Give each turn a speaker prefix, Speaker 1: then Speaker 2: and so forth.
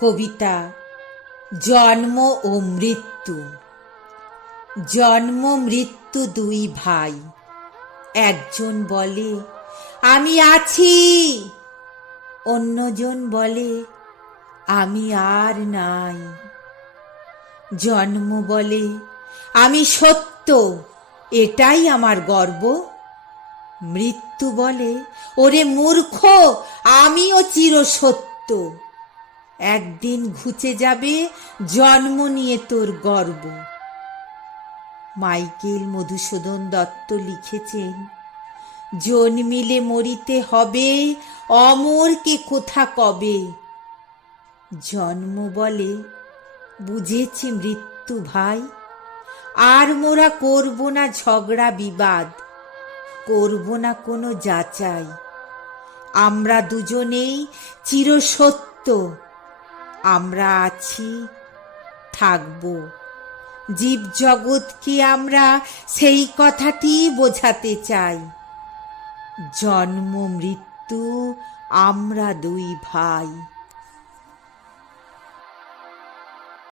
Speaker 1: কবিতা, জন্ম ও মৃত্যু। জন্ম, মৃত্যু দুই ভাই। একজন বলে, আমি আছি। অন্যজন বলে, আমি আর নাই। জন্ম বলে, আমি সত্য, এটাই আমার গর্ব। মৃত্যু বলে, ওরে মূর্খ, আমিও চির সত্য একদিন ঘুচে যাবে, জন্ম নিয়ে তোর গর্ব। মাইকেল মধুসূদন দত্ত লিখেছেন, জন্মিলে মরিতে হবে, অমরকে কোথা কবে? জন্ম বলে, বুঝেছি মৃত্যু ভাই, আর মোরা করব না ঝগড়া বিবাদ, করব না কোনো যাচাই। আমরা দুজনেই চিরসত্য আমরা আছি থাকব। কি আমরা সেই কথাটি বোঝাতে চাই? জন্ম মৃত্যু আমরা দুই ভাই।